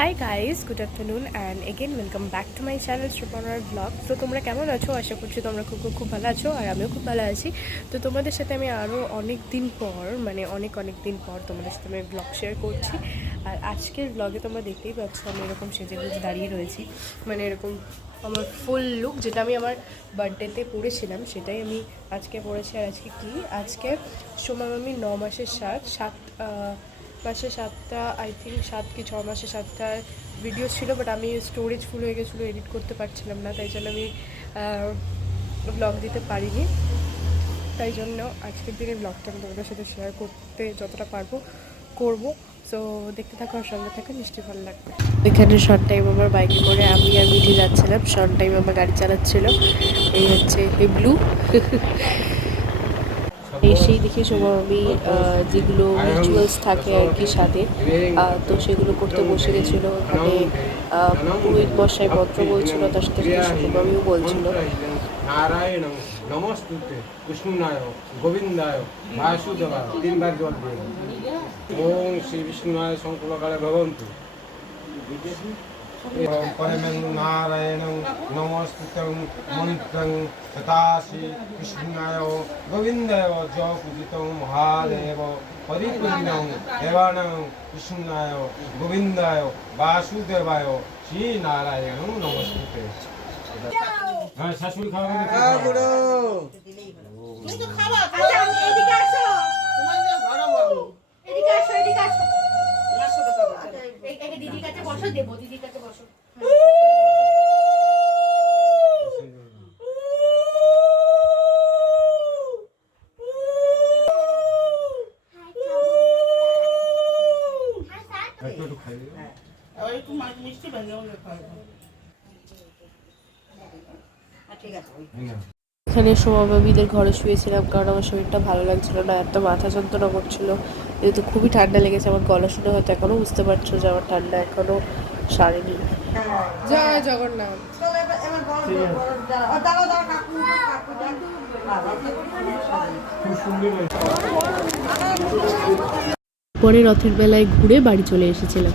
High guys, good afternoon and again welcome back to my channel শ্রীপনার blog. তো তোমরা কেমন আছো? আশা করছি তোমরা খুব খুব খুব ভালো আছো, আর আমিও খুব ভালো আছি। তো তোমাদের সাথে আমি আরও অনেক দিন পর, মানে অনেক দিন পর তোমাদের সাথে আমি ব্লগ শেয়ার করছি। আর আজকের ব্লগে তোমরা দেখতেই পাচ্ছ আমি এরকম সেজেগুজে দাঁড়িয়ে রয়েছি, মানে এরকম আমার ফুল লুক, যেটা আমি আমার বার্থডেতে পরেছিলাম সেটাই আমি আজকে পরেছি। আর আজকে কি, আজকে সোমা মামি 9 মাসের মাসে 7টা, আই থিঙ্ক 7 কি 6 মাসে 7টা ভিডিও ছিল, বাট আমি স্টোরেজ ফুল হয়ে গেছিলো, এডিট করতে পারছিলাম না, তাই জন্য আমি ব্লগ দিতে পারিনি। তাই জন্য আজকের দিনে ব্লগটা আমি তোমাদের সাথে শেয়ার করতে যতটা পারবো করবো। সো দেখতে থাকো আর সঙ্গে থাকো, নিশ্চয়ই ভালো লাগবে। এখানে শর্ট টাইম আমার বাইকে করে আমি আর মিঠে যাচ্ছিলাম, শর্ট টাইম আমার গাড়ি চালাচ্ছিল। এই হচ্ছে এই ব্লু। এসেই দেখি সোমা আমি যেগুলো রিচুয়ালস থাকে আর কি সাথে, তো সেগুলো করতে বসে গেছিলো। ওখানে পুরোহিত মশাই মন্ত্র বলছিল, তার সাথে সোমা আমিও বলছিল। নারায়ণ নমস্তুতে কৃষ্ণায় গোবিন্দায় বাসুদেবায়, তিনবার জল দিয়ে ওম শ্রী বিষ্ণুয় সংকুলকালে ভবন্তু। পরমং নারায়ণং নমস্তুতং মন্ত্রং তথাসি কৃষ্ণায় গোবিন্দায় জ পূজিতং মহাদেব পরিপূর্ণং দেবানং কৃষ্ণায় গোবিন্দায় বাসুদেবায় শ্রী নারায়ণং নমস্তুতে। হ্যাঁ, শাশুড়ি খাওয়া বুড়ো তুমি তো খাওয়া। আচ্ছা, এদিকে আসো। তোমার যে ঘর বলো। এদিকে আসো, এদিকে আসো। আমার সাথে কথা বলো। এই দিদির কাছে বসো, দেবো দিদির কাছে বসো। একটু খাই দিও। হ্যাঁ, আর একটু মিষ্টি ভেঙে ভেঙে খাওয়া। ঠিক আছে। এখানে সোমা মামিদের ঘরে শুয়েছিলাম, কারণ আমার শরীরটা ভালো লাগছিল না, এত মাথা যন্ত্রণা করছিল। যেহেতু খুবই ঠান্ডা লেগেছে, আমার গলা শুনে হয়তো এখনও বুঝতে পারছো যে আমার ঠান্ডা এখনও সারেনি। জয় জগন্নাথ। পরে রথের বেলায় ঘুরে বাড়ি চলে এসেছিলাম।